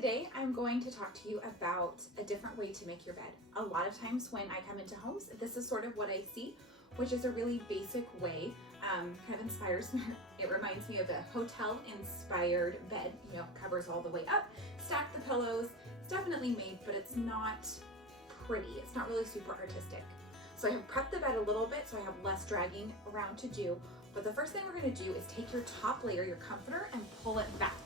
Today I'm going to talk to you about a different way to make your bed. A lot of times when I come into homes, this is sort of what I see, which is a really basic way, kind of inspires me. It reminds me of a hotel inspired bed, covers all the way up, stack the pillows. It's definitely made, but it's not pretty. It's not really super artistic. So I have prepped the bed a little bit so I have less dragging around to do. But the first thing we're going to do is take your top layer, your comforter, and pull it back.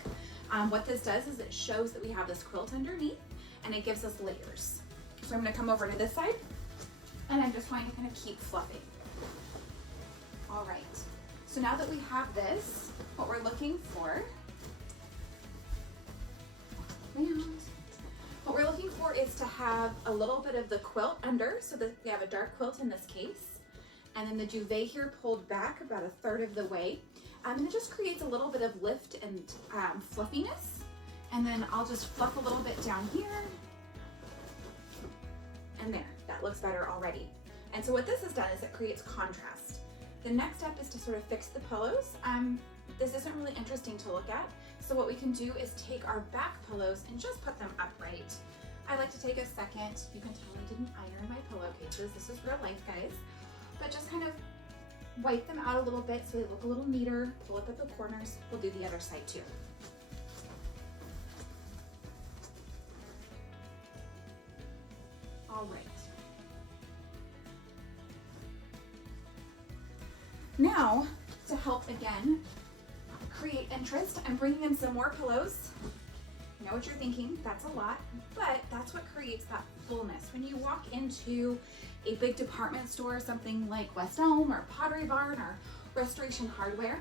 What this does is it shows that we have this quilt underneath and it gives us layers. So I'm going to come over to this side and I'm just going to kind of keep fluffing. All right, so now that we have this, what we're looking for, is to have a little bit of the quilt under, so that we have a dark quilt in this case, and then the duvet here pulled back about a third of the way. And it just creates a little bit of lift and fluffiness. And then I'll just fluff a little bit down here and there. That looks better already. And so what this has done is it creates contrast. The next step is to sort of fix the pillows. This isn't really interesting to look at. So what we can do is take our back pillows and just put them upright. I like to take a second. You can tell I didn't iron my pillowcases. This is real life, guys. But just kind of wipe them out a little bit so they look a little neater. Pull up at the corners. We'll do the other side too. All right. Now, to help again create interest, I'm bringing in some more pillows. I know what you're thinking, that's a lot, but that's what creates that fullness. When you walk into a big department store, something like West Elm or Pottery Barn or Restoration Hardware,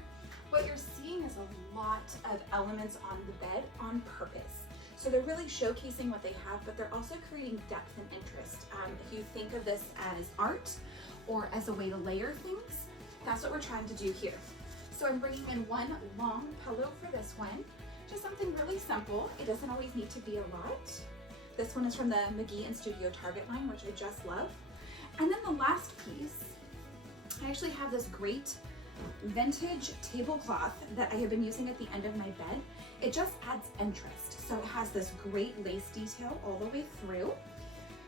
what you're seeing is a lot of elements on the bed on purpose. So they're really showcasing what they have, but they're also creating depth and interest. If you think of this as art or as a way to layer things, that's what we're trying to do here. So I'm bringing in one long pillow for this one, just something really simple. It doesn't always need to be a lot. This one is from the McGee and Studio Target line, which I just love. And then the last piece, I actually have this great vintage tablecloth that I have been using at the end of my bed. It just adds interest. So it has this great lace detail all the way through.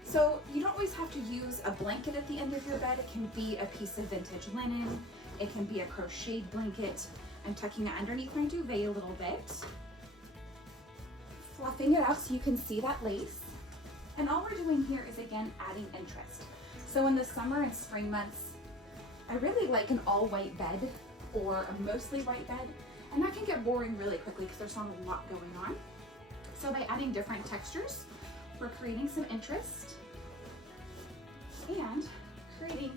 So you don't always have to use a blanket at the end of your bed. It can be a piece of vintage linen. It can be a crocheted blanket. I'm tucking it underneath my duvet a little bit, fluffing it out so you can see that lace. And all we're doing here is, again, adding interest. So in the summer and spring months, I really like an all white bed or a mostly white bed. And that can get boring really quickly because there's not a lot going on. So by adding different textures, we're creating some interest and creating